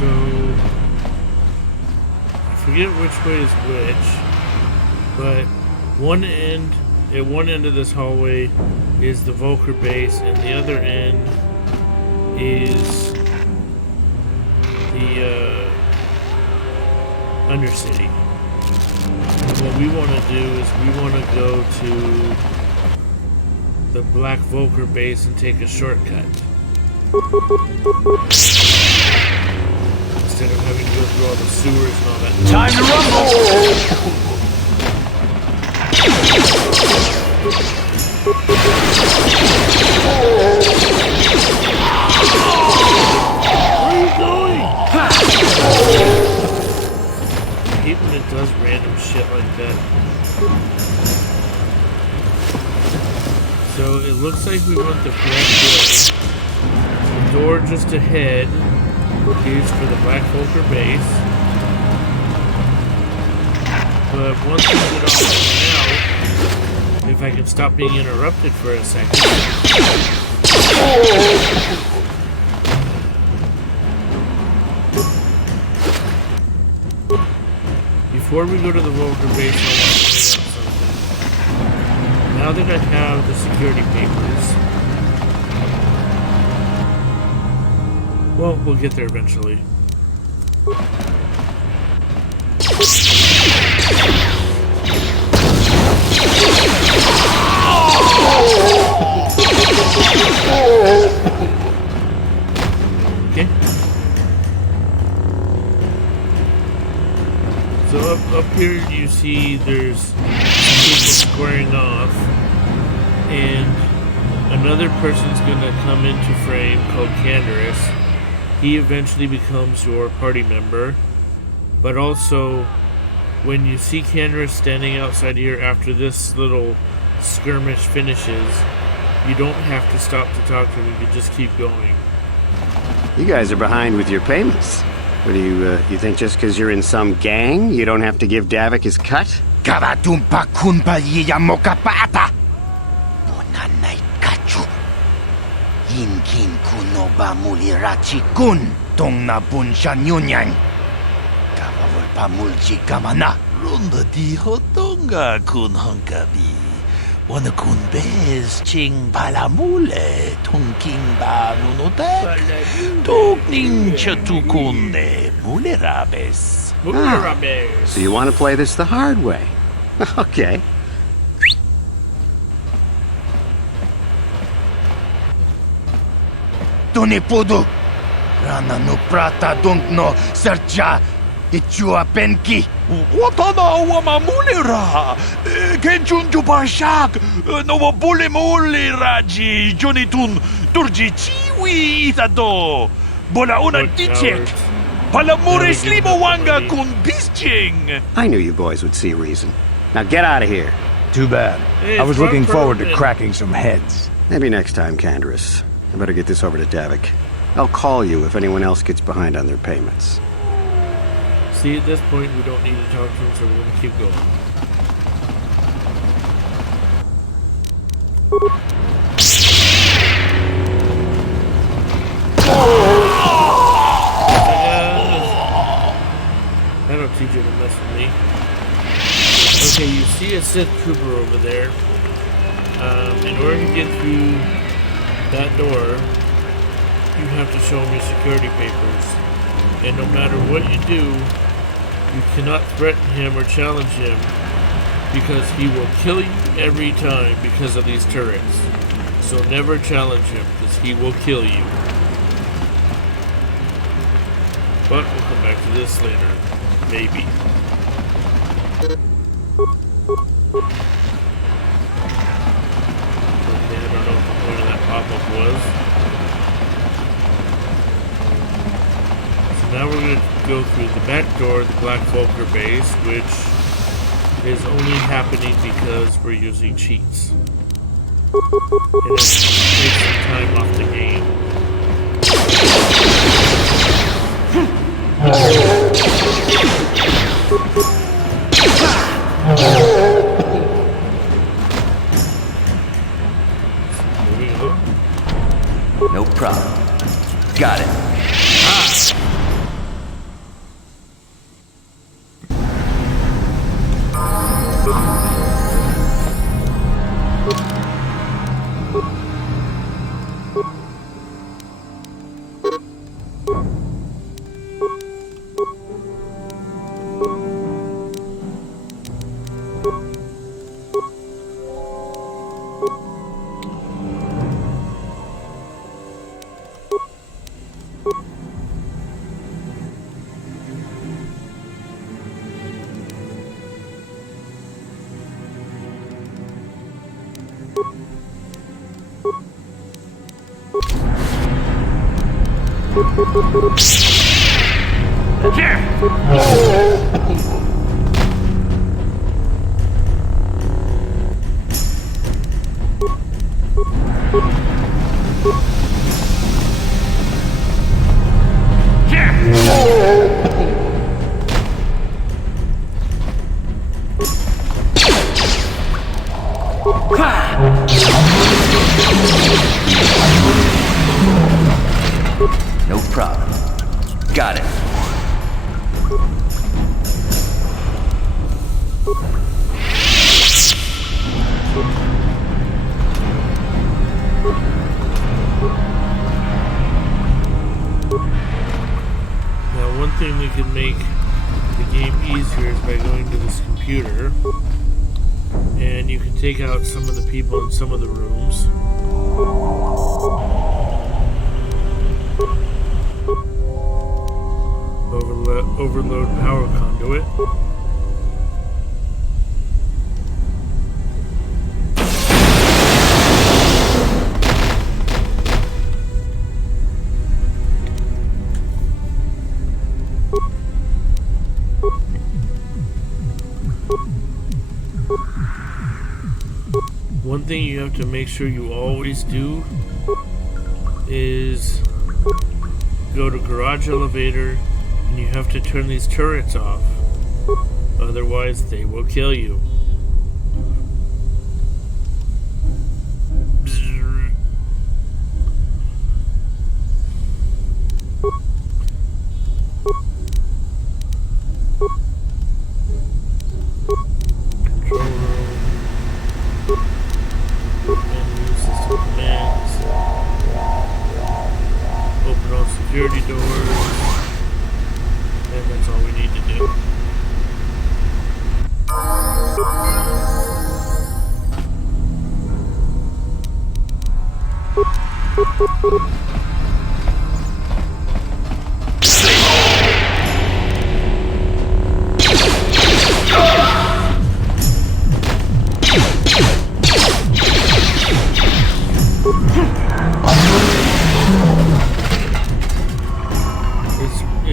So I forget which way is which, but at one end of this hallway is the Volker base, and the other end is the Undercity. What we want to do is we want to go to the Black Volker base and take a shortcut. Instead of having to go through all the sewers and all that. Time to rumble! Where are you going? I hate when it does random shit like that. So it looks like we want the correct way. The door just ahead is for the Black Volker base. But once we get all out, if I can stop being interrupted for a second. Before we go to the Volker base, I want to point out something. Now that I have the security papers, well, we'll get there eventually. Okay. So up here you see there's people squaring off, and another person's gonna come into frame called Taris. He eventually becomes your party member, but also when you see Taris standing outside here after this little skirmish finishes, you don't have to stop to talk to him, you can just keep going. You guys are behind with your payments. What do you think just because you're in some gang, you don't have to give Davik his cut? Karatumpa kunpa yiyamokapata! Bonanay kachu. Yinkin kunoba mulirachi kun tong na bunsha nyunyang. Kawawal pamulchi kamana. Runda di hotonga kun honkabi. Wana kun bez ching palamule tungking ba nunotek. Tugning chatukune mulerabes. So you want to play this the hard way? Okay. Tunipudu. Rana no prata dunkno sercha. Ichua penki. Watana wamamulira. Kenchunju bashak. No bule muli raji. Jonitun turji chiwi itado. Bola una dichek. Palamure slimo wanga kun bisching. I knew you boys would see reason. Now get out of here. Too bad. I was looking forward to cracking some heads. Maybe next time, Taris. I better get this over to Davik. I'll call you if anyone else gets behind on their payments. See, at this point, we don't need to talk to him, so we're going to keep going. That'll teach you to mess with me. Okay, you see a Sith Trooper over there. In order to get through that door, you have to show him your security papers. And no matter what you do, you cannot threaten him or challenge him, because he will kill you every time because of these turrets. So never challenge him, because he will kill you. But we'll come back to this later. Maybe. Okay, I don't know what the point of that pop-up was. So now we're going to go through the back door of the Black Volker base, which is only happening because we're using cheats. And it takes some time off the game. No problem. Got it. No problem. Got it. Now, one thing we can make the game easier is by going to this computer, and you can take out some of the people in some of the rooms. Overload power conduit. One thing you have to make sure you always do is go to garage elevator, and you have to turn these turrets off, otherwise they will kill you. Control room. Menu, system commands. Open all security doors. And that's all we need to do.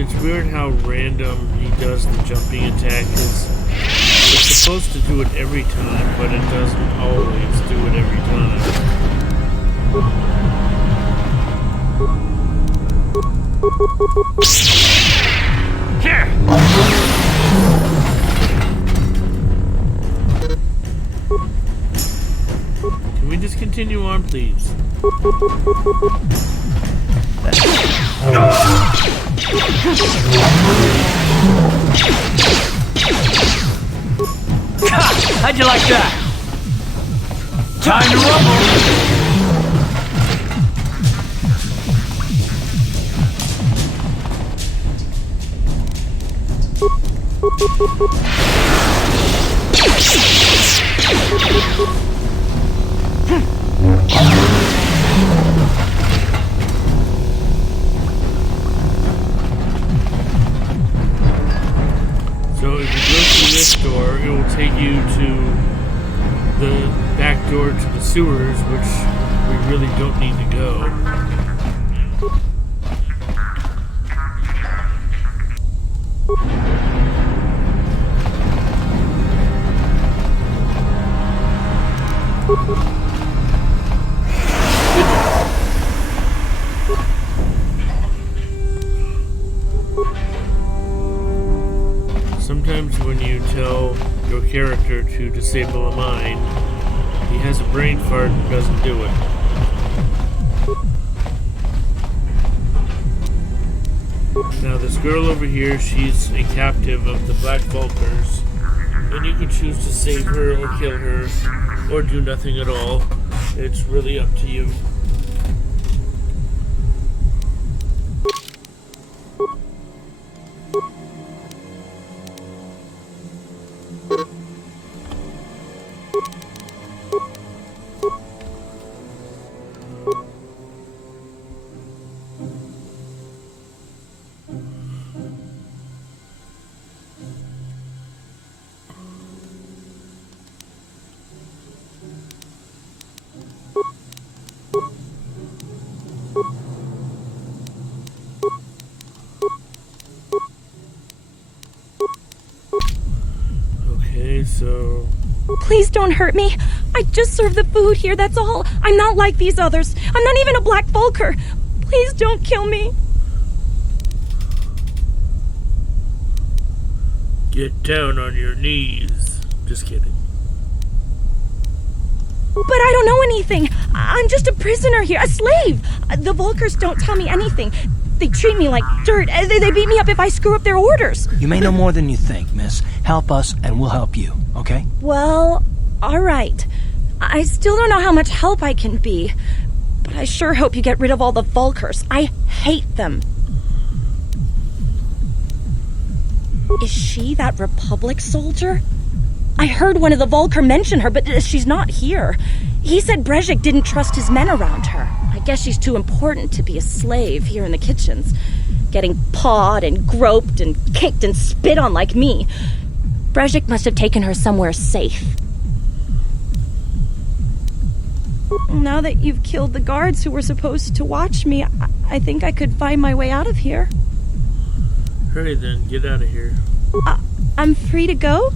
It's weird how random he does the jumping attack. It's supposed to do it every time, but it doesn't always do it every time. Here! Can we just continue on, please? How'd you like that? Time to rumble! So if you go through this door, it will take you to the back door to the sewers, which we really don't need to go. Sometimes when you tell your character to disable a mine, he has a brain fart and doesn't do it. Now this girl over here, she's a captive of the Black Vulkars, and you can choose to save her or kill her, or do nothing at all. It's really up to you. so... Please don't hurt me. I just serve the food here, that's all. I'm not like these others. I'm not even a Black Vulker. Please don't kill me. Get down on your knees. Just kidding. But I don't know anything. I'm just a prisoner here, a slave. The Vulkers don't tell me anything. They treat me like dirt. They beat me up if I screw up their orders. You may know more than you think, miss. Help us and we'll help you, okay? Well, all right. I still don't know how much help I can be. But I sure hope you get rid of all the Vulkers. I hate them. Is she that Republic soldier? I heard one of the Vulkar mention her, but she's not here. He said Brezhik didn't trust his men around her. I guess she's too important to be a slave here in the kitchens. Getting pawed and groped and kicked and spit on like me. Brezhik must have taken her somewhere safe. Now that you've killed the guards who were supposed to watch me, I think I could find my way out of here. Hurry then, get out of here. I'm free to go?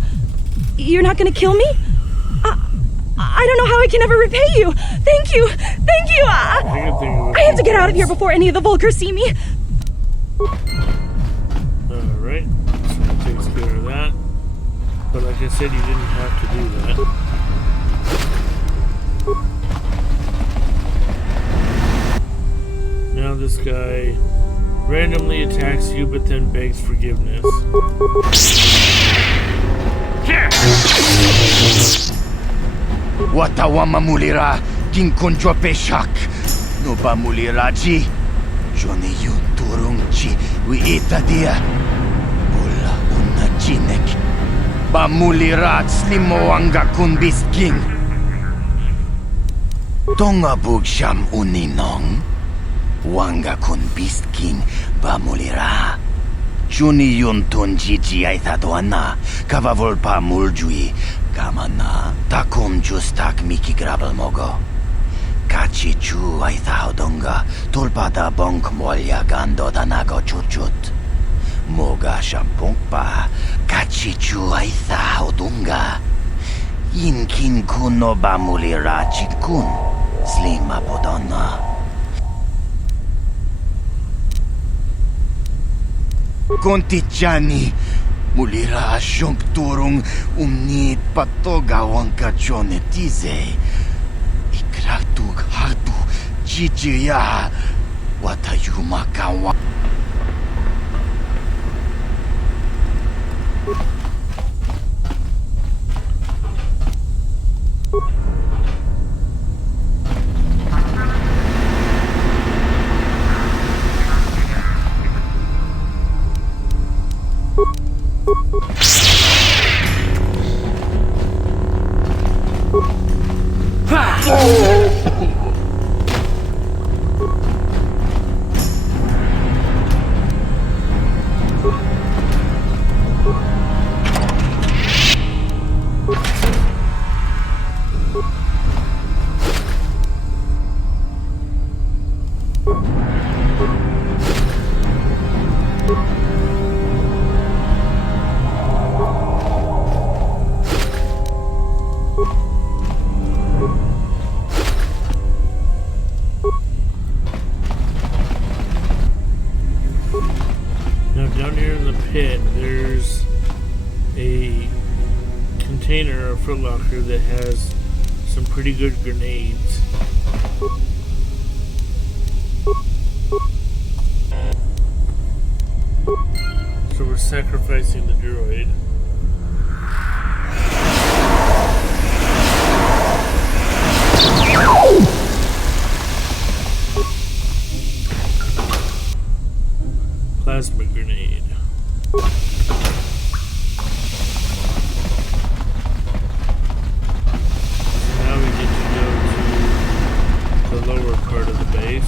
You're not gonna kill me? I don't know how I can ever repay you. Thank you. Thank you. I have to get out of here before any of the Vulkars see me. Alright, so that takes care of that. But like I said, you didn't have to do that. Now this guy randomly attacks you but then begs forgiveness. Watawa mamulira kinkunjo peshak. No ba muliraji. Joni yun turungchi wi itadia. Ula una jinek. Ba mulirat slimoanga kun bisking. Tonga bugsham uninong. Wanga kun bisking ba mulira. Juni yun tunjiji aithadoana. Kavavol pa muljui. Kamana, takum justak miki grabel mogo. Kachi chu ay thaudunga, tulpada bonk molya gando danago chuchut. Moga shampunk pa, kachi chu ay thaudunga. Inkin kuno bamulira chikun, slima podonna. Kontichani. Mulira asyong turong umnit patoga wangka jonetize. Ikratug hatu jijiya watayuma kawa. Locker that has some pretty good grenades. So we're sacrificing the droid. Plasma grenade. Lower part of the base.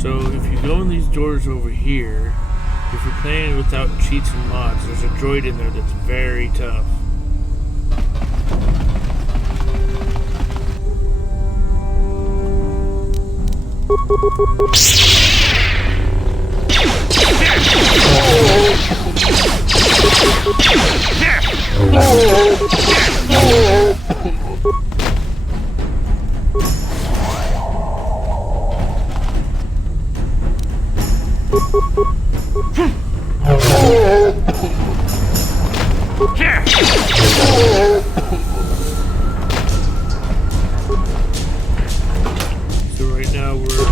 So if you go in these doors over here, if you're playing without cheats and mods, there's a droid in there that's very tough. So right now we're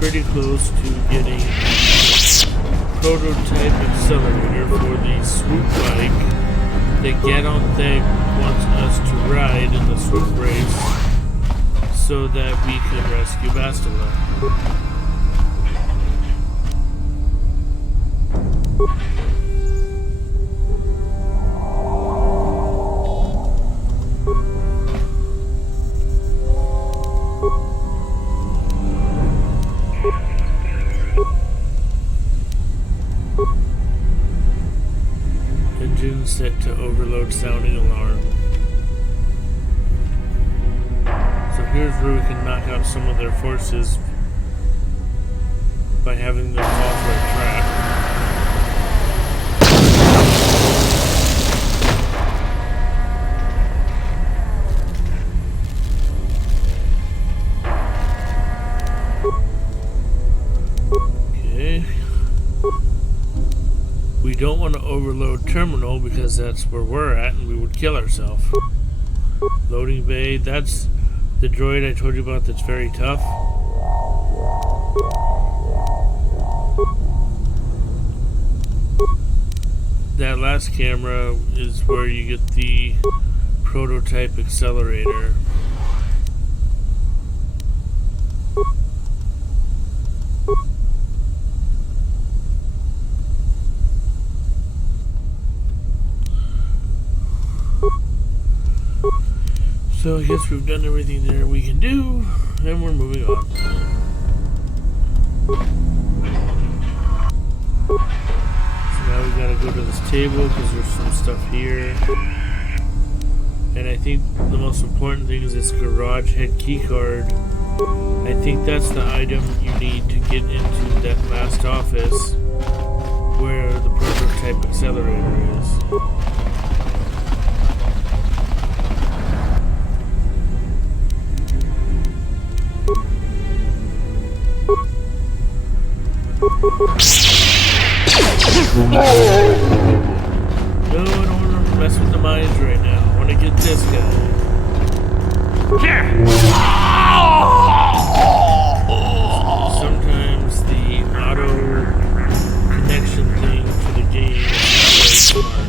pretty close to getting prototype accelerator for the swoop bike that Gadon wants us to ride in the swoop race so that we can rescue Bastila. Engine set to overload sounding alarm. So here's where we can knock out some of their forces by having them fall for a trap. Okay. We don't want to overload terminal because that's where we're at and we would kill ourselves. Loading bay, that's the droid I told you about that's very tough. That last camera is where you get the prototype accelerator. So I guess we've done everything there we can do, and we're moving on. So now we gotta go to this table because there's some stuff here. And I think the most important thing is this garage head keycard. I think that's the item you need to get into that last office where the prototype accelerator is. No, I don't want to mess with the mines right now. I want to get this guy. Sometimes the auto connection thing for the game is not very smart.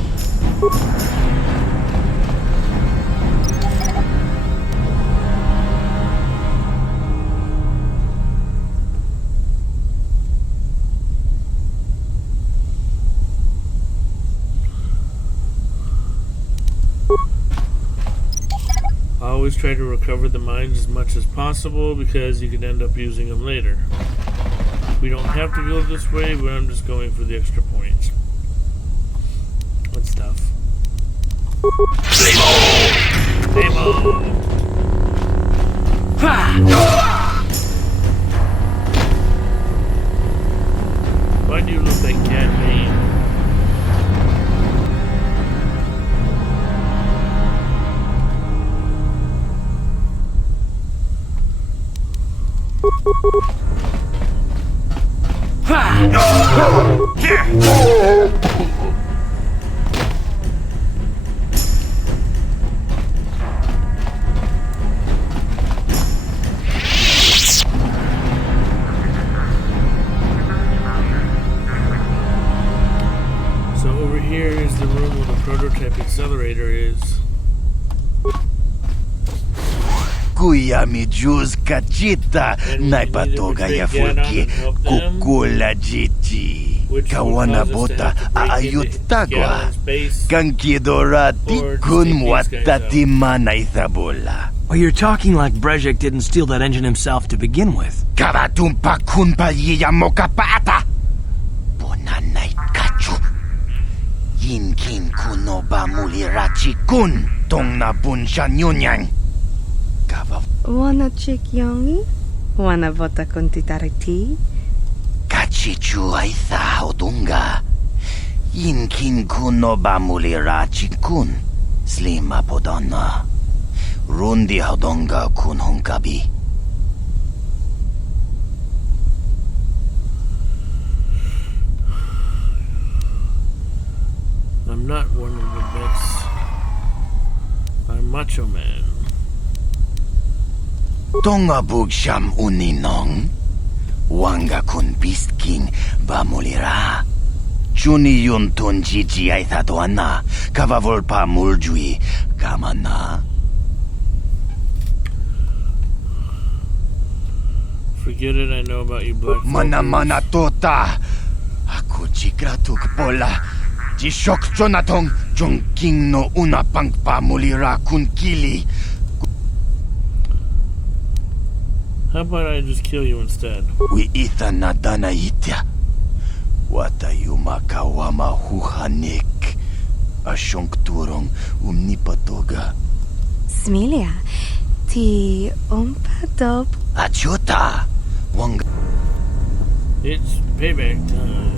Always try to recover the mines as much as possible because you can end up using them later. We don't have to go this way, but I'm just going for the extra points. Good stuff. Why do you look like Cat Bane? So over here is the room where the prototype accelerator is. Kuya mi Diyos kachita na ipatoga ya furki kukula jiti. Kawana bota aayut tagwa. Kankidora tikun watati manaythabola. Well, you're talking like Brejik didn't steal that engine himself to begin with. Karatumpa kun paliya mokapata. Bonanay kachu. Yinkin kunoba mulirachi kun tong na bunsha nyunyang. Wanna check Youngie? Wanna vota con Titariti? Kachichu aitha hodunga. Yinkin kuno bamulira chikun. Slima podonna. Rundi hodonga kun hunkabi. I'm not one of the best. I'm Macho Man. Tonga bugsham uninong. Wanga kun Beast King bamulira. Juni yun tun jiji aitha doana. Kavavolpa muljui kamana. Forget it, I know about you, Black Mana tota. Aku jigratuk bola. Jishok Jonathan Jongking no una pangpa mulira kun kili. How about I just kill you instead? We itha nadana itya. Wata yumakawama huhanik. Ashonk turong umnipatoga. Smilia, ti umpadop. Achuta. Wanga. It's payback time.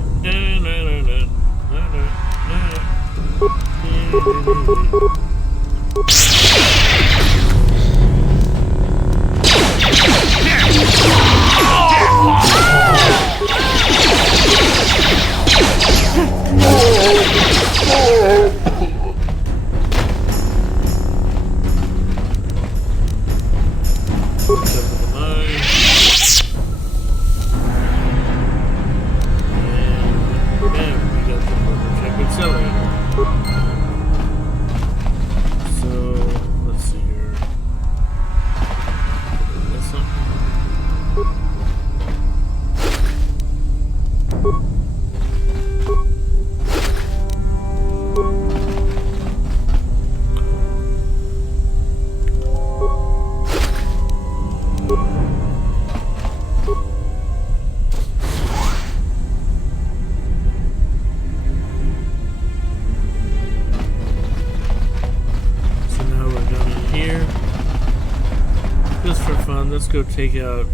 Let's go take out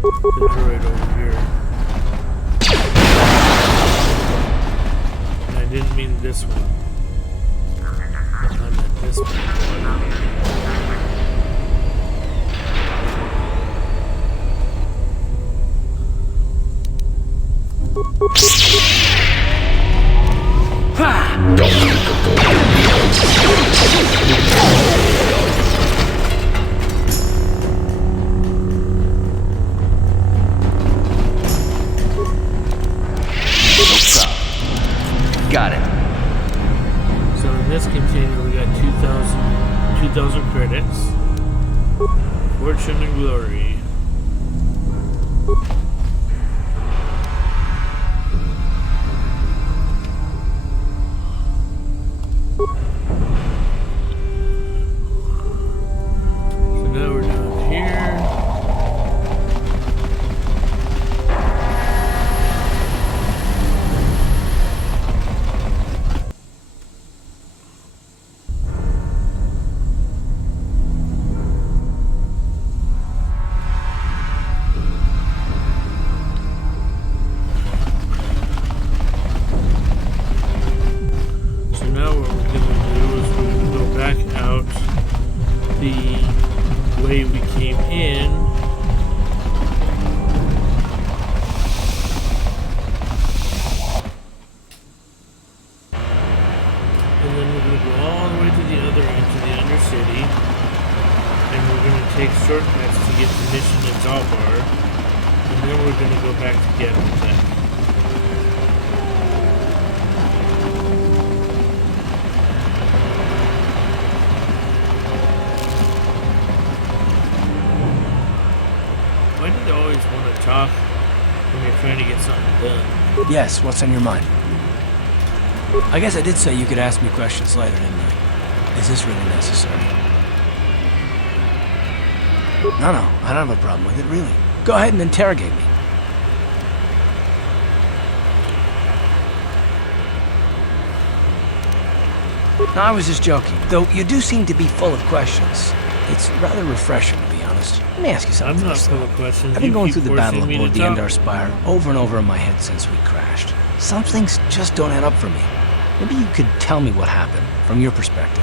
the droid over here. And I didn't mean this one. I meant this one. Got it. So in this container we got 2,000 credits. Fortune and glory. So now we're down here. Yes, what's on your mind? I guess I did say you could ask me questions later, didn't I? Is this really necessary? No, I don't have a problem with it, really. Go ahead and interrogate me. No, I was just joking. Though you do seem to be full of questions. It's rather refreshing, to be honest. honest. Let me ask you something. I'm not first, full though. of questions. I've been You going keep through the battle forcing me aboard to the talk. Endar Spire over and over in my head since we crashed. Some things just don't add up for me. Maybe you could tell me what happened, from your perspective.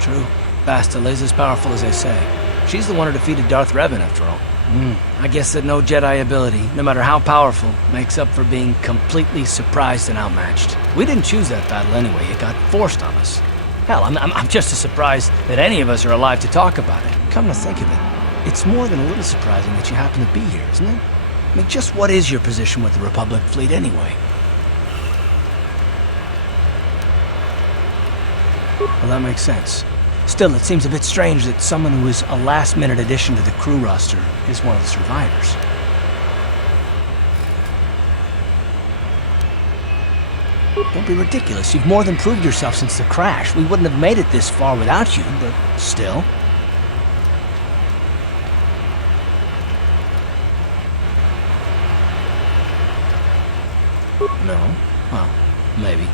True. Bastila is as powerful as they say. She's the one who defeated Darth Revan, after all. I guess that no Jedi ability, no matter how powerful, makes up for being completely surprised and outmatched. We didn't choose that battle anyway. It got forced on us. Hell, I'm just as surprised that any of us are alive to talk about it. Come to think of it, it's more than a little surprising that you happen to be here, isn't it? I mean, just what is your position with the Republic fleet anyway? Well, that makes sense. Still, it seems a bit strange that someone who is a last-minute addition to the crew roster is one of the survivors. Don't be ridiculous. You've more than proved yourself since the crash. We wouldn't have made it this far without you, but still. No? Well, maybe.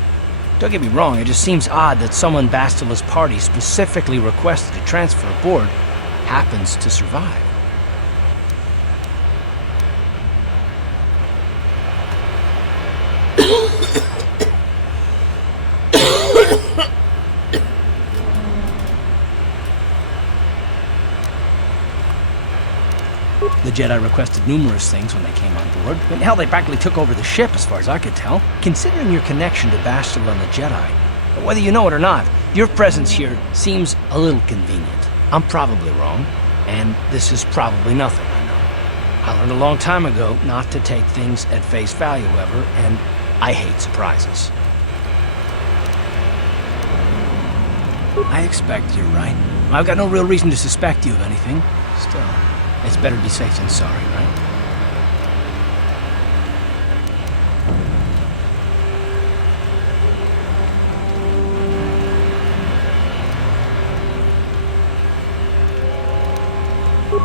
Don't get me wrong, it just seems odd that someone Bastila's party specifically requested to transfer aboard happens to survive. The Jedi requested numerous things when they came on board. I mean, hell, they practically took over the ship, as far as I could tell. Considering your connection to Bastila and the Jedi, whether you know it or not, your presence here seems a little convenient. I'm probably wrong, and this is probably nothing, I know. I learned a long time ago not to take things at face value ever, and I hate surprises. I expect you're right. I've got no real reason to suspect you of anything. Still, it's better to be safe than sorry, right?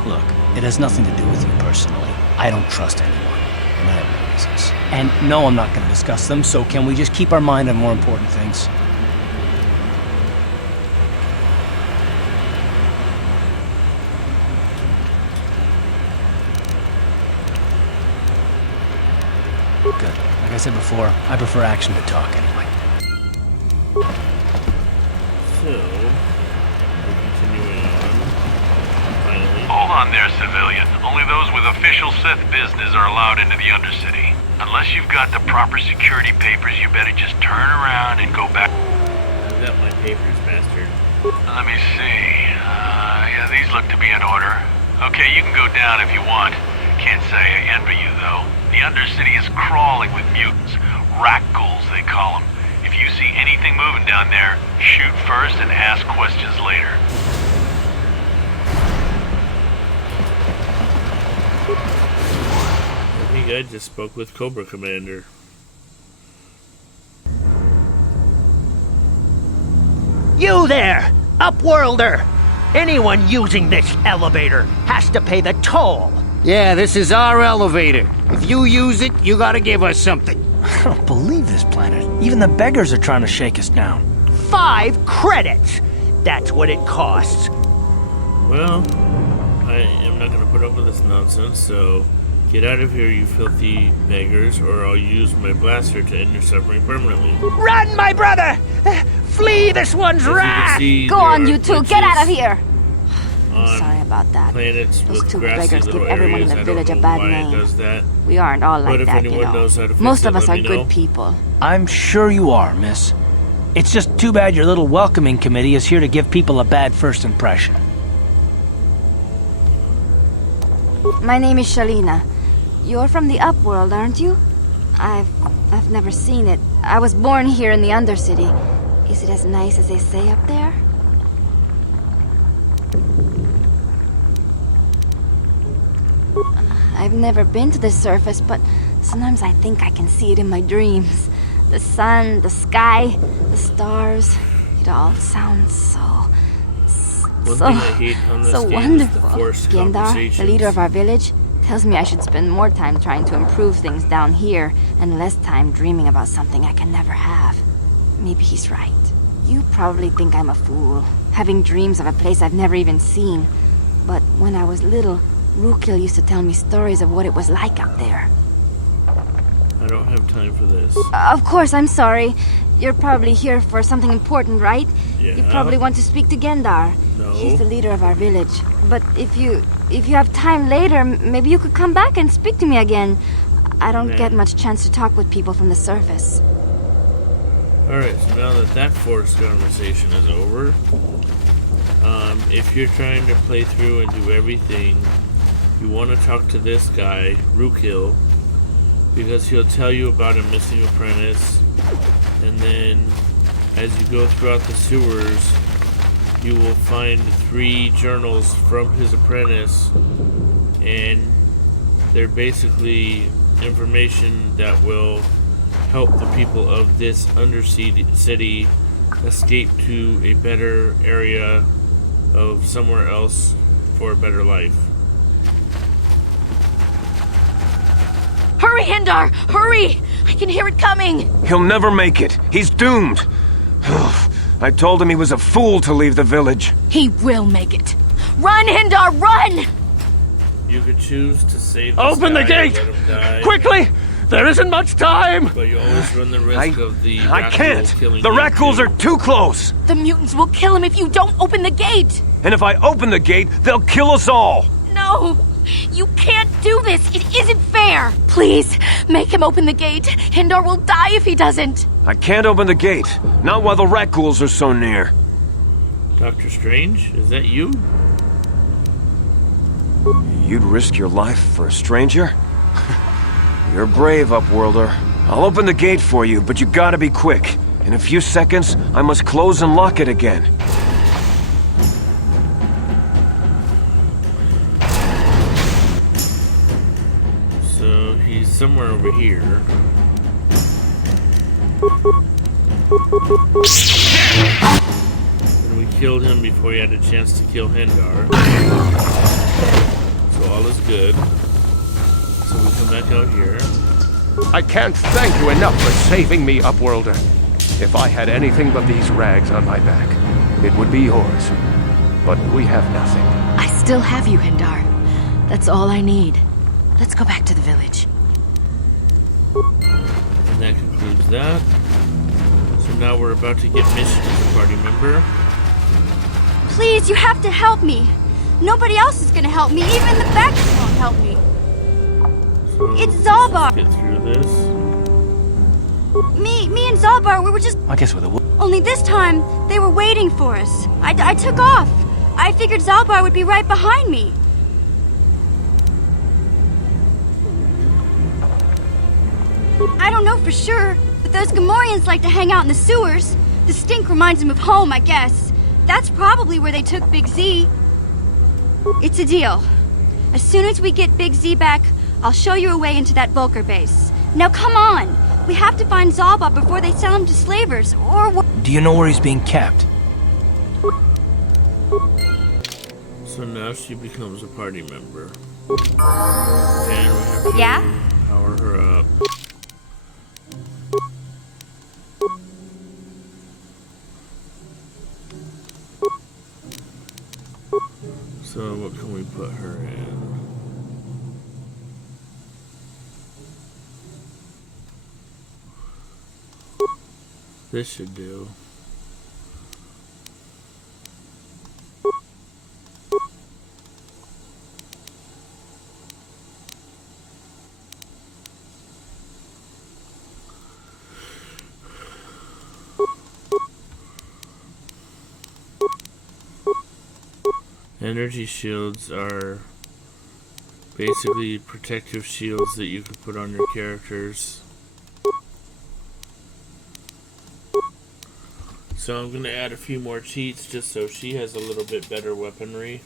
Look, it has nothing to do with you personally. I don't trust anyone, and I have my reasons. And no, I'm not going to discuss them, so can we just keep our mind on more important things? Good. Like I said before, I prefer action to talk anyway. So, we're continuing on. Finally. Hold on there, civilian. Only those with official Sith business are allowed into the Undercity. Unless you've got the proper security papers, you better just turn around and go back. I've got my papers, bastard. Let me see. Yeah, these look to be in order. Okay, you can go down if you want. Can't say I envy you, though. The Undercity is crawling with mutants. Rat ghouls, they call them. If you see anything moving down there, shoot first and ask questions later. I think I just spoke with Cobra Commander. You there, Upworlder! Anyone using this elevator has to pay the toll. Yeah, this is our elevator. If you use it, you gotta give us something. I don't believe this planet. Even the beggars are trying to shake us down. 5 credits! That's what it costs. Well, I am not going to put up with this nonsense, so get out of here, you filthy beggars, or I'll use my blaster to end your suffering permanently. Run, my brother! Flee this one's wrath! Go on, you two, get out of here! I'm sorry about that. Planets Those with two grassy beggars give little everyone in areas. the I don't village a know bad why it name. does that. We aren't all But like if that, anyone you know. knows how to fix Most it, of us are let me know. good people. I'm sure you are, miss. It's just too bad your little welcoming committee is here to give people a bad first impression. My name is Shalina. You're from the Upworld, aren't you? I've never seen it. I was born here in the Undercity. Is it as nice as they say up there? I've never been to the surface, but sometimes I think I can see it in my dreams. The sun, the sky, the stars. It all sounds so One thing I hate on this so game wonderful. is the forced Gendar, the conversations. leader of our village, tells me I should spend more time trying to improve things down here and less time dreaming about something I can never have. Maybe he's right. You probably think I'm a fool, having dreams of a place I've never even seen. But when I was little, Rukil used to tell me stories of what it was like out there. I don't have time for this. Of course, I'm sorry. You're probably here for something important, right? Yeah. You probably want to speak to Gendar. No. He's the leader of our village. But if you have time later, maybe you could come back and speak to me again. I don't get much chance to talk with people from the surface. Alright, so now that forced conversation is over, if you're trying to play through and do everything, you want to talk to this guy, Rukil, because he'll tell you about a missing apprentice, and then as you go throughout the sewers, you will find 3 journals from his apprentice, and they're basically information that will help the people of this undersea city escape to a better area of somewhere else for a better life. Hurry, Hendar! Hurry! I can hear it coming! He'll never make it. He's doomed. I told him he was a fool to leave the village. He will make it. Run, Hendar, run! You could choose to save this Open the guy or gate! let him die, Quickly! There isn't much time! but you always run the risk of the I can't! Rakghouls killing The you Rakghouls too. are too close! The mutants will kill him if you don't open the gate! And if I open the gate, they'll kill us all! No! You can't do this! It isn't fair! Please, make him open the gate. Hendar will die if he doesn't. I can't open the gate. Not while the Rakghouls are so near. Dr. Strange, is that you? You'd risk your life for a stranger? You're brave, Upworlder. I'll open the gate for you, but you gotta be quick. In a few seconds, I must close and lock it again. So he's somewhere over here. And we killed him before he had a chance to kill Hendar. So all is good. So we come back out here. I can't thank you enough for saving me, Upworlder. If I had anything but these rags on my back, it would be yours. But we have nothing. I still have you, Hendar. That's all I need. Let's go back to the village. And that concludes that. So now we're about to get mission as a party member. Please, you have to help me. Nobody else is gonna help me. Even the Baxters won't help me. So It's Zalbar. let's get through this. Me and Zalbar, we were just... I guess with a Only this time, they were waiting for us. I took off. I figured Zalbar would be right behind me. I don't know for sure, but those Gamorreans like to hang out in the sewers. The stink reminds them of home, I guess. That's probably where they took Big Z. It's a deal. As soon as we get Big Z back, I'll show you a way into that Volker base. Now come on! We have to find Zalba before they sell him to slavers, or... Do you know where he's being kept? So now she becomes a party member. And we have to Yeah? power her up. So what can we put her in? This should do. Energy shields are basically protective shields that you can put on your characters. So I'm going to add a few more cheats just so she has a little bit better weaponry.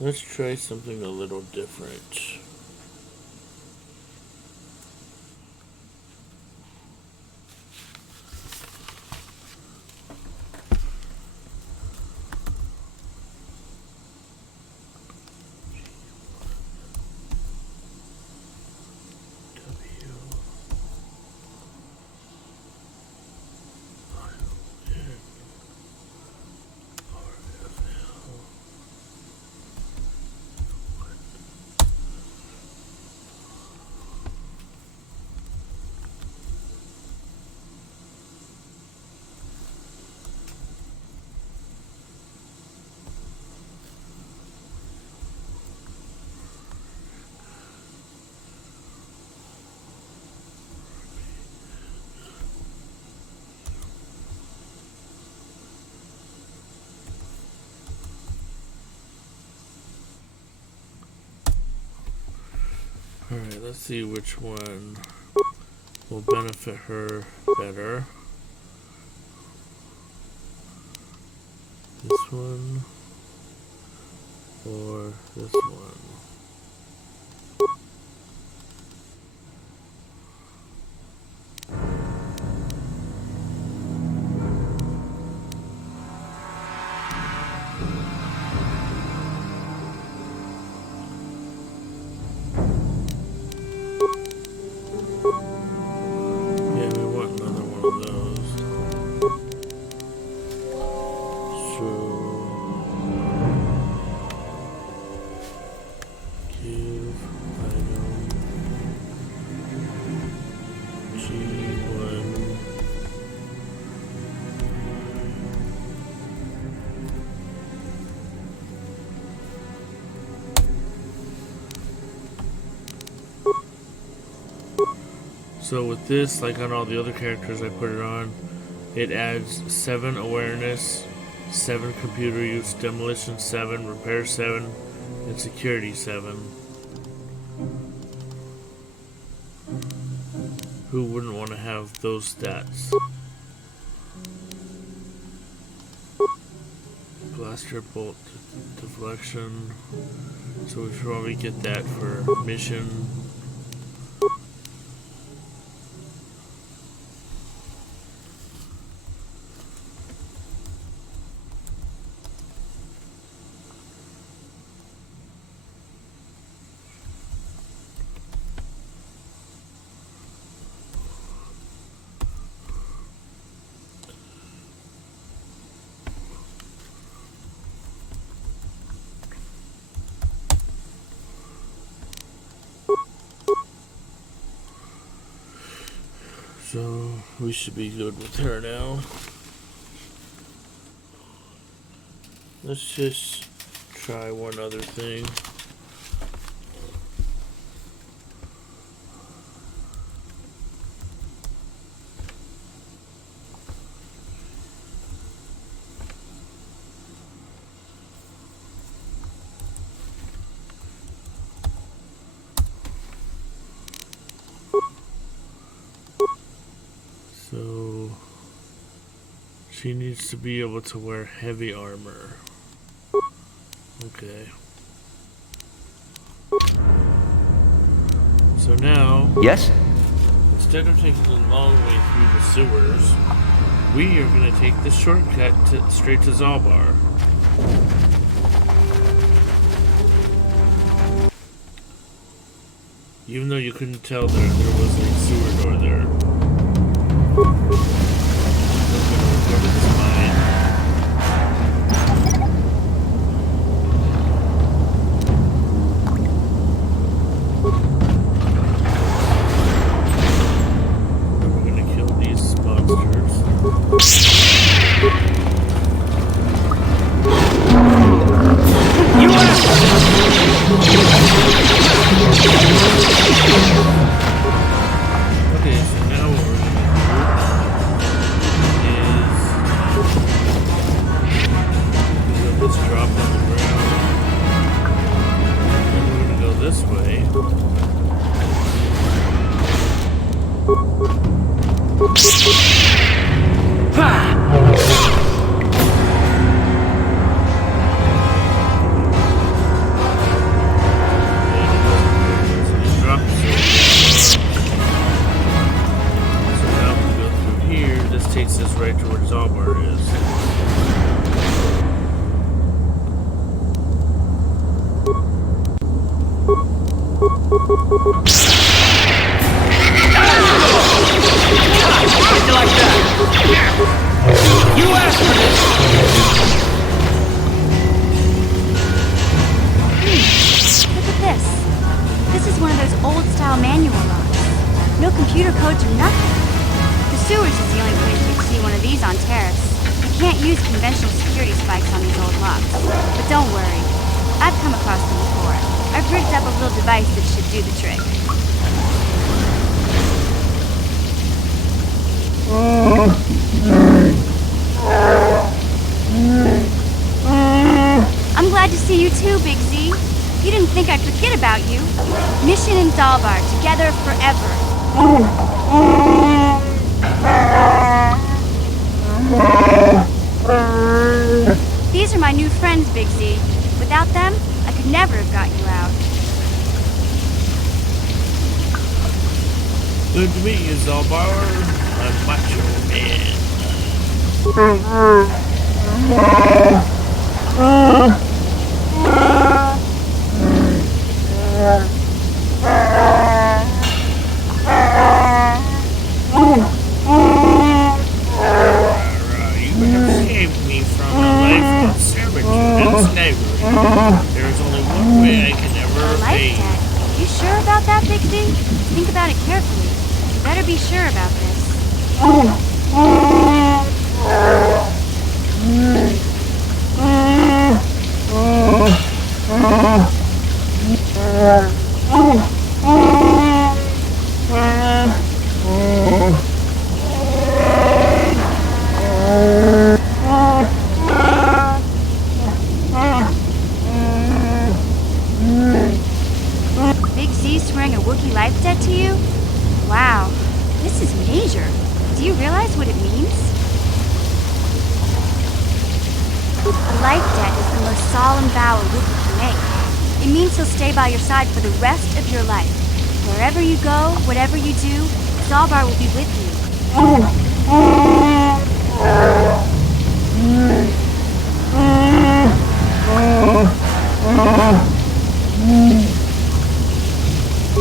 Let's try something a little different. Alright, let's see which one will benefit her better. This one or this one. So with this, like on all the other characters I put it on, it adds 7 awareness, 7 computer use, demolition 7, repair 7, and security 7. Who wouldn't want to have those stats? Blaster bolt deflection. So we should probably get that for mission. So we should be good with her now. Let's just try one other thing. So she needs to be able to wear heavy armor. Okay. So now, yes? Instead of taking the long way through the sewers, we are going to take the shortcut straight to Zalbar. Even though you couldn't tell there was a sewer door there. How'd you like that? You asked for this! Look at this. This is one of those old-style manual locks. No computer codes or nothing. The sewers is the only place you can see one of these on Taris. You can't use conventional security spikes on these old locks. But don't worry. I've come across them before. I've rigged up a little device that should do the trick. I'm glad to see you too, Big Z. You didn't think I'd forget about you. Mission in Dalbar, together forever. These are my new friends, Big Z. Without them, I could never have got you out. Good to meet you, Zalbar. I'm Macho Man. You have saved me from a life of servitude and slavery. There is only one way I can ever I like obey. that. You sure about that, Big Z? Think about it carefully. You better be sure about this. Big Z swearing a Wookiee life debt to you? Wow, this is major. Do you realize what it means? A life debt is the most solemn vow a Wookiee can make. It means he'll stay by your side for the rest of your life. Wherever you go, whatever you do, Zalbar will be with you.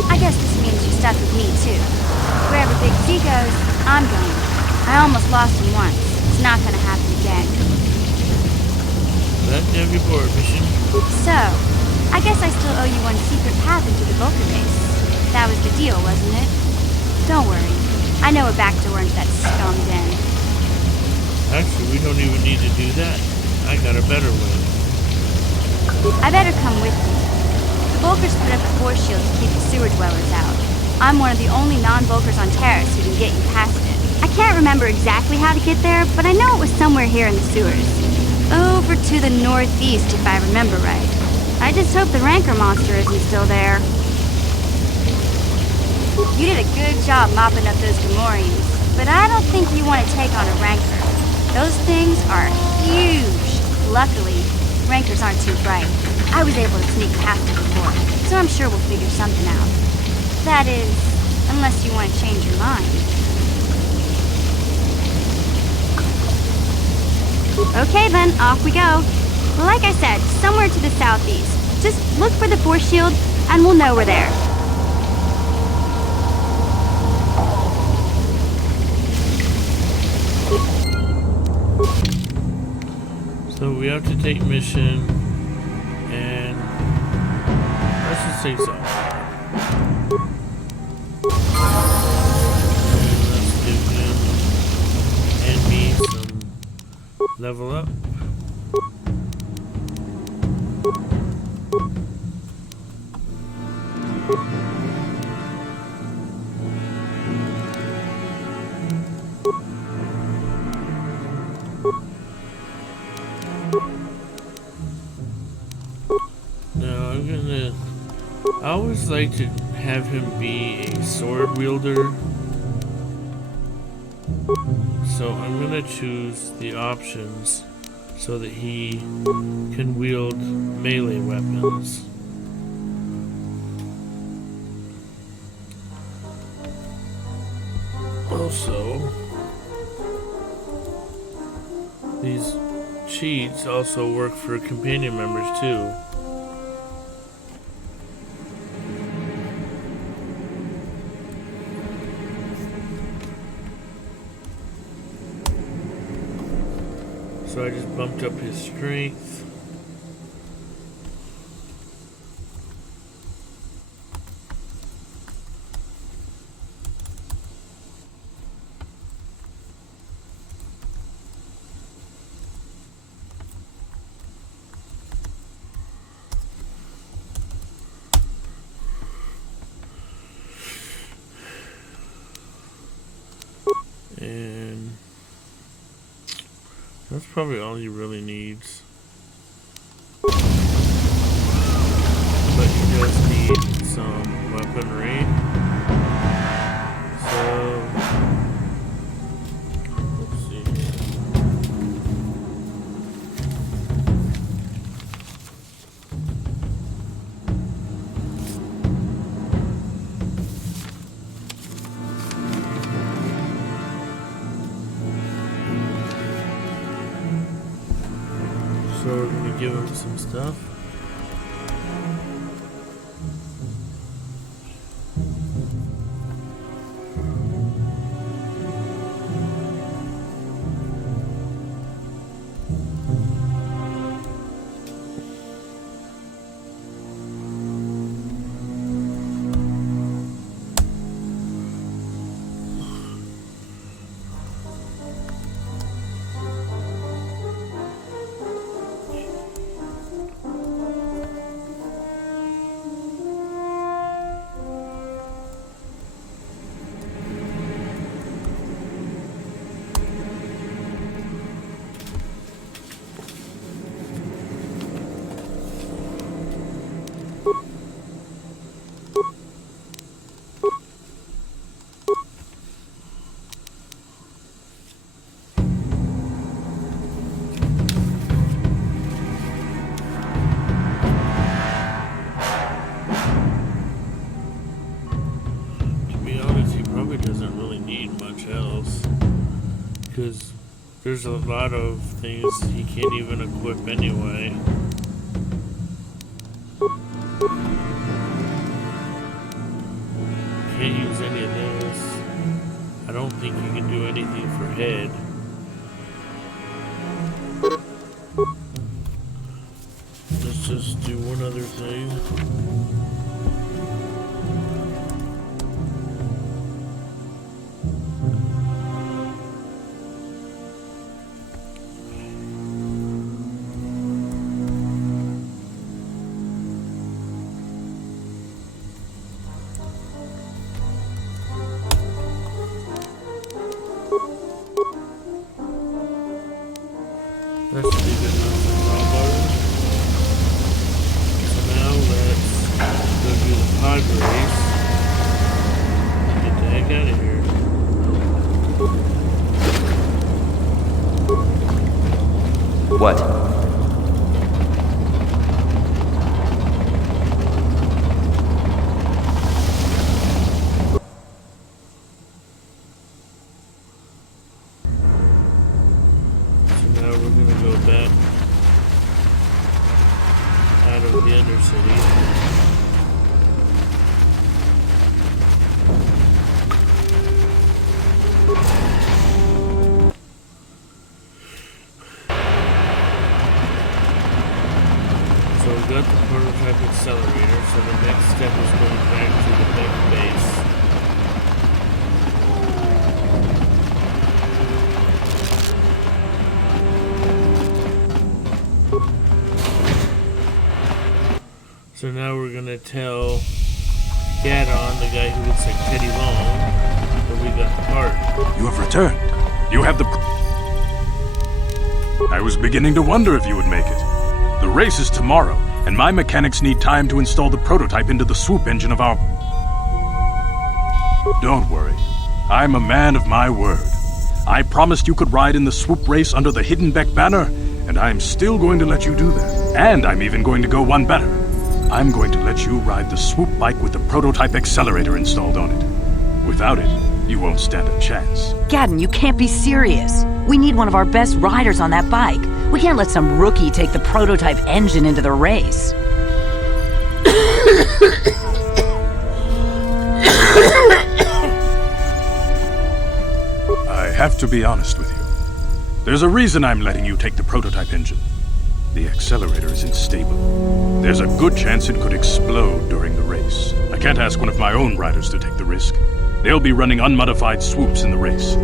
I guess this means you're stuck with me, too. Wherever Big Z goes, I'm going. I almost lost him once. It's not gonna happen again. That never board mission. So, I guess I still owe you one secret path into the Vulcan base. That was the deal, wasn't it? Don't worry. I know a back door into that scum den. Actually, we don't even need to do that. I got a better way. I better come with you. The Vulkars put up a force shield to keep the sewer dwellers out. I'm one of the only non-Vulkars on Taris who can get you past it. I can't remember exactly how to get there, but I know it was somewhere here in the sewers. Over to the northeast, if I remember right. I just hope the Rancor monster isn't still there. You did a good job mopping up those Gamorreans, but I don't think you want to take on a Rancor. Those things are huge. Luckily, Rancors aren't too bright. I was able to sneak past them before, so I'm sure we'll figure something out. That is, unless you want to change your mind. Okay then, off we go. Like I said, somewhere to the southeast. Just look for the force shield, and we'll know we're there. So we have to take mission, and let's just take some. Let's give him and me some level up. I always like to have him be a sword wielder, so I'm gonna choose the options so that he can wield melee weapons. Also, these cheats also work for companion members too. So I just bumped up his strength. And that's probably all he really needs. But he does need some weaponry. So let's see. So we're gonna give him some stuff. Doesn't really need much else because there's a lot of things he can't even equip anyway. Can't use any of this. I don't think you can do anything for head. Let's just do one other thing. That should be good enough for Robert. So now let's go do the pod race. Get the heck out of here. What? The Undercity. So we got the prototype accelerator, so the next step is going back to the mech base. So now we're gonna tell Gadon, the guy who looks like Teddy Long, that we got the part. You have returned. You have the... I was beginning to wonder if you would make it. The race is tomorrow, and my mechanics need time to install the prototype into the swoop engine of our... Don't worry. I'm a man of my word. I promised you could ride in the swoop race under the Hidden Beck banner, and I'm still going to let you do that. And I'm even going to go one better. I'm going to let you ride the swoop bike with the prototype accelerator installed on it. Without it, you won't stand a chance. Gadon, you can't be serious. We need one of our best riders on that bike. We can't let some rookie take the prototype engine into the race. I have to be honest with you. There's a reason I'm letting you take the prototype engine. The accelerator isn't stable. There's a good chance it could explode during the race. I can't ask one of my own riders to take the risk. They'll be running unmodified swoops in the race.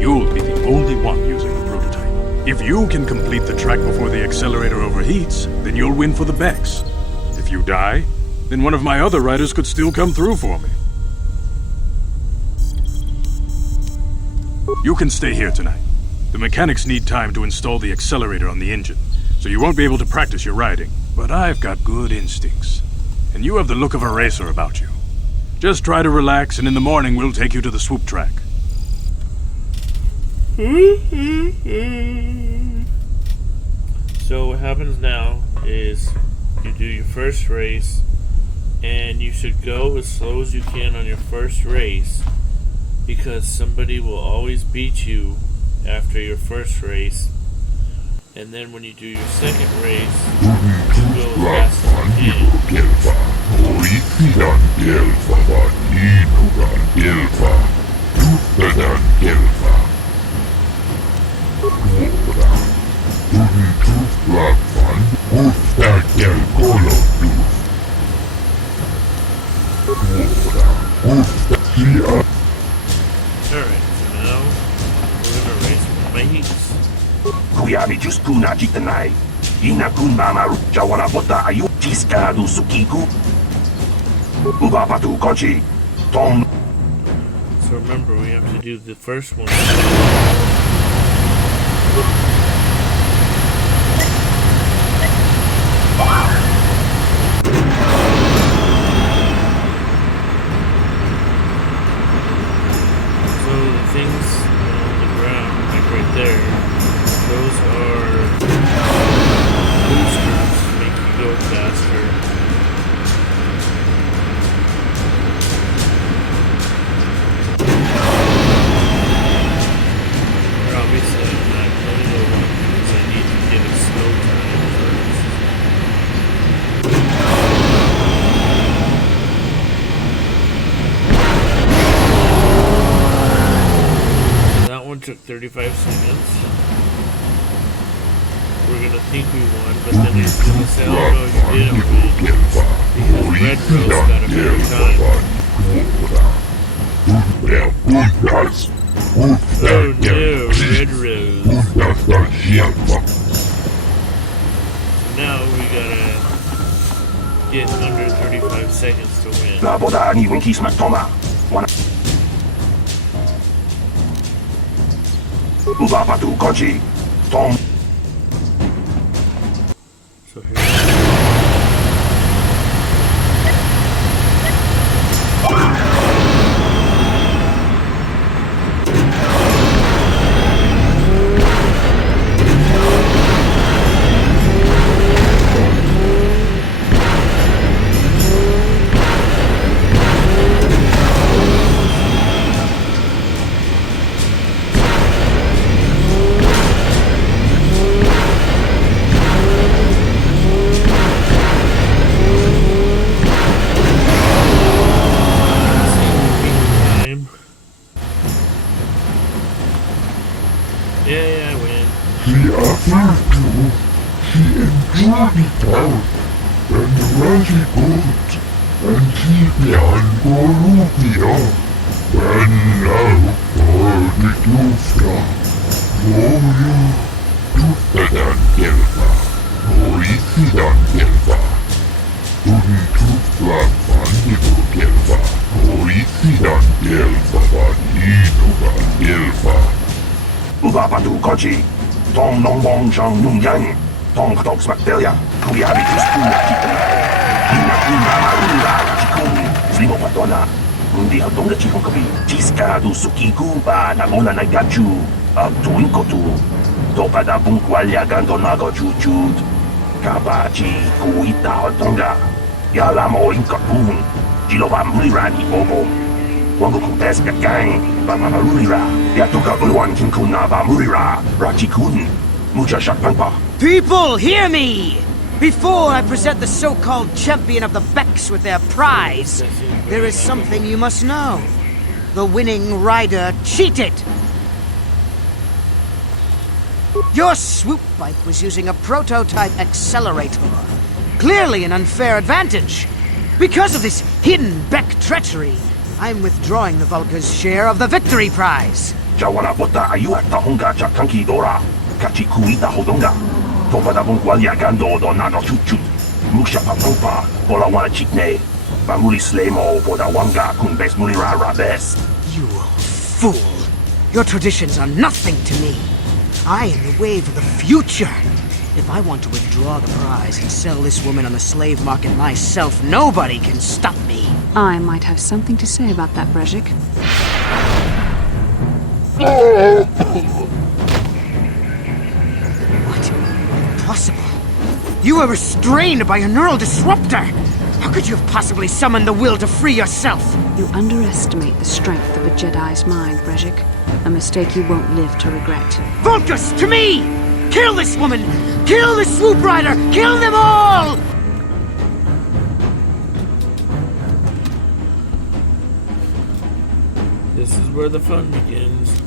You'll be the only one using the prototype. If you can complete the track before the accelerator overheats, then you'll win for the Bex. If you die, then one of my other riders could still come through for me. You can stay here tonight. The mechanics need time to install the accelerator on the engine, so you won't be able to practice your riding. But I've got good instincts, and you have the look of a racer about you. Just try to relax, and in the morning we'll take you to the swoop track. So what happens now is you do your first race, and you should go as slow as you can on your first race, because somebody will always beat you after your first race. And then when you do your second race, you go as fast as you Alright, so now we're gonna race with my heats. Kuyabi Juskuna Jitanai. Inakun Mamaru Jawana Bota Ayu Jiska du Sukiku. Ubapatu Kochi. Tom. So remember, we have to do the first one. So the things on the ground, like right there, those are boosters to make you go faster. Or obviously I'm not putting the one because I need to get a snow time first. That one took 35 seconds. We're gonna think we won, but then it's gonna say, oh no, you didn't win. Because Red Rose got a better time. Oh no, Red Rose. So now we gotta get under 35 seconds to win. Ubapatu Kochi. Tom. So here. Yeah, I win. He offered to. He enjoyed it out. And very good. And he began Gorupia. And now for the Dufra. Gloria. Dufradan Gelva. Glorifidan Gelva. Dufra Vandigo Gelva. Glorifidan Gelva. Vandigo Gelva. Ubapatu Kochi. Tom Nong Bong Shang Nung Yang. Tom Ktox Bacteria. Kuyabi Juskuna Jitanai. Inakun Mamarura Jikun. Slimo Patona. Hindi Hadonga Chikon Kabi. Jiska du Sukiku ba Namona Nagachu. Abtuinkotu. Topada Bunkwalya Gandonago Chujud. Kabachi Kuita Hadonga. Yalamo Inkapun. Jiloba Mulirani Bobo. Wango Kumtes Gang. Bamarurira. Yatoka Ulwan Kinkuna Bamurira. Rachikun. Mucha Shakpampa. People, hear me! Before I present the so-called champion of the Bex with their prize, there is something you must know. The winning rider cheated! Your swoop bike was using a prototype accelerator. Clearly an unfair advantage. Because of this hidden Beck treachery, I'm withdrawing the Vulca's share of the victory prize. Jawala bota ayuat tahonga chakanki dora. Kachikuita hodonga. Topada bunqualia gando donado chuchu. Musha papopa, bola wana chikne. Bamuli slemo boda wanga kun bes mulira rabes. You fool. Your traditions are nothing to me. I am the wave of the future. If I want to withdraw the prize and sell this woman on the slave market myself, nobody can stop me. I might have something to say about that, Brejik. What? Impossible. You were restrained by a neural disruptor. How could you have possibly summoned the will to free yourself? You underestimate the strength of a Jedi's mind, Brejik. A mistake you won't live to regret. Vulcus, to me! Kill this woman! Kill the swoop rider! Kill them all! This is where the fun begins.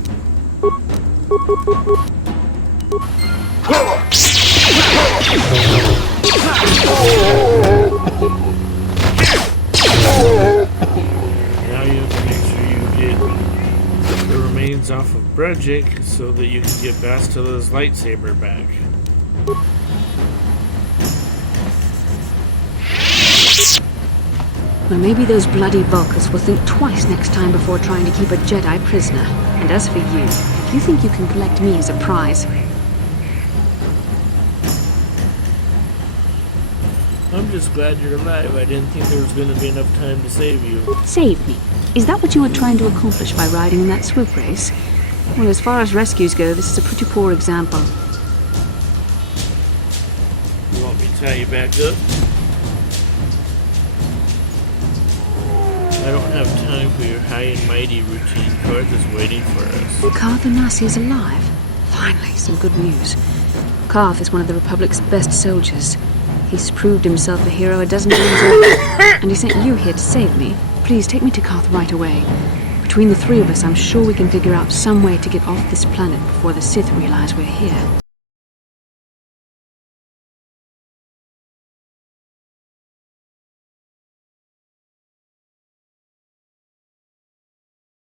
Now you have to make sure you get the remains off of Brejik so that you can get Bastila's lightsaber back. Well, maybe those bloody Vulcans will think twice next time before trying to keep a Jedi prisoner. And as for you, if you think you can collect me as a prize... I'm just glad you're alive. I didn't think there was going to be enough time to save you. Save me? Is that what you were trying to accomplish by riding in that swoop race? Well, as far as rescues go, this is a pretty poor example. You want me to tie you back up? I don't have time for your high and mighty routine. Karth is waiting for us. Karth Onasi is alive. Finally, some good news. Karth is one of the Republic's best soldiers. He's proved himself a hero a dozen times over, and he sent you here to save me. Please take me to Karth right away. Between the three of us, I'm sure we can figure out some way to get off this planet before the Sith realize we're here.